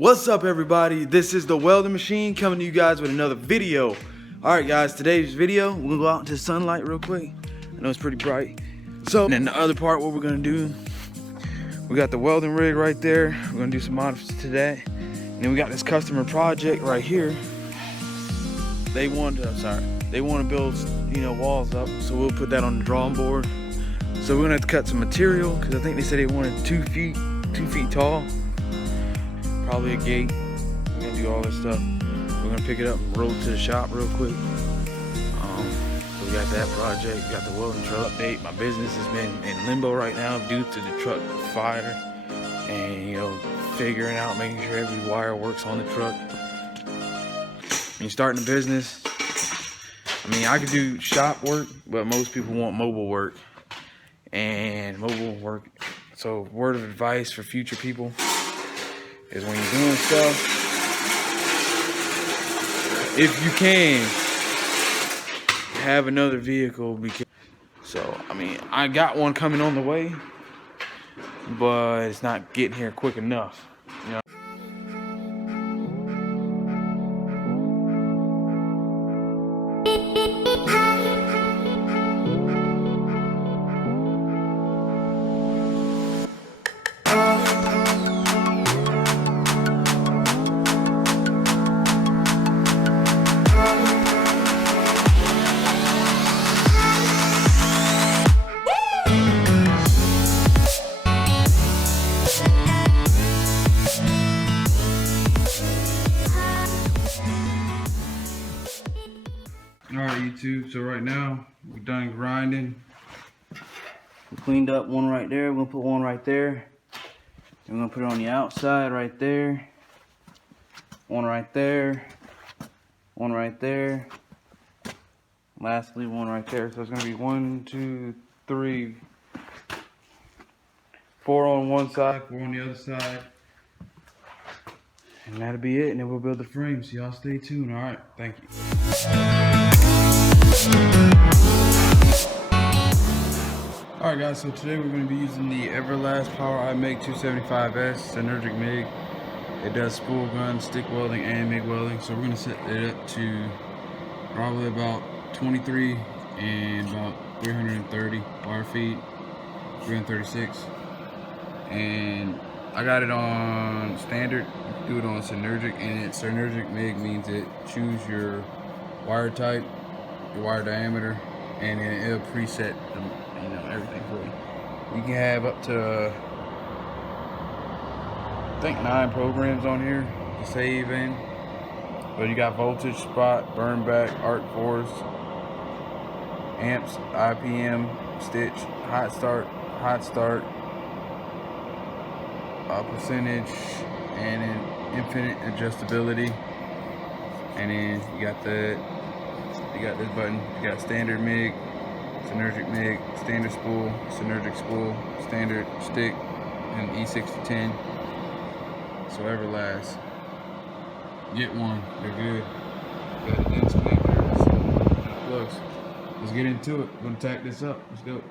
What's up, everybody? This is the Welding Machine coming to you guys with another video. Alright guys, today's video, we're gonna go out into the sunlight real quick. I know it's pretty bright. So, and then the other part, what we're gonna do, we got the welding rig right there. We're gonna do some modifications to that. And then we got this customer project right here. They want to build, walls up, so we'll put that on the drawing board. So we're gonna have to cut some material, because I think they said they wanted 2 feet tall. Probably a gate. We're gonna do all this stuff. We're gonna pick it up and roll it to the shop real quick. So we got that project. We got the welding truck update. My business has been in limbo right now due to the truck fire, and figuring out, making sure every wire works on the truck. When you're starting a business, I could do shop work, but most people want mobile work. So word of advice for future people is when you're doing stuff, if you can, have another vehicle. I got one coming on the way, but it's not getting here quick enough. Alright YouTube, so right now we're done grinding. We cleaned up one right there. We're gonna put one right there. And we're gonna put it on the outside right there. One right there. One right there. Lastly, one right there. So it's gonna be 1, 2, 3, 4 on one side, 4 on the other side. And that'll be it, and then we'll build the frame. So y'all stay tuned. Alright, thank you. Alright guys, so today we're going to be using the Everlast Power iMig 275S Synergic MIG. It does spool gun, stick welding, and MIG welding. So we're going to set it up to probably about 23 and about 330 wire feet, 336. And I got it on standard. You can do it on Synergic, and Synergic MIG means it choose your wire type, your wire diameter, and then it'll preset everything for you. You can have up to I think 9 programs on here to save in. But you got voltage, spot, burn back, arc force, amps, IPM, stitch, hot start, percentage, and then infinite adjustability. And then you got this button. You got standard MIG, Synergic MIG, standard spool, Synergic spool, standard stick, and E6010. So Everlast, get one. They're good. Got a dense connector and plugs. Let's get into it. We're gonna tack this up. Let's go.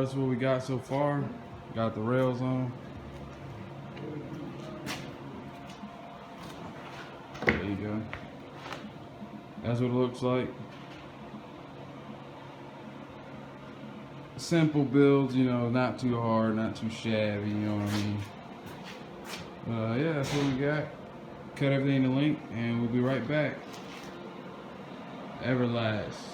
that's what we got so far. Got the rails on. There you go. That's what it looks like. Simple builds, you know, not too hard, not too shabby, you know what I mean? Yeah, that's what we got. Cut everything to length, and we'll be right back. Everlast.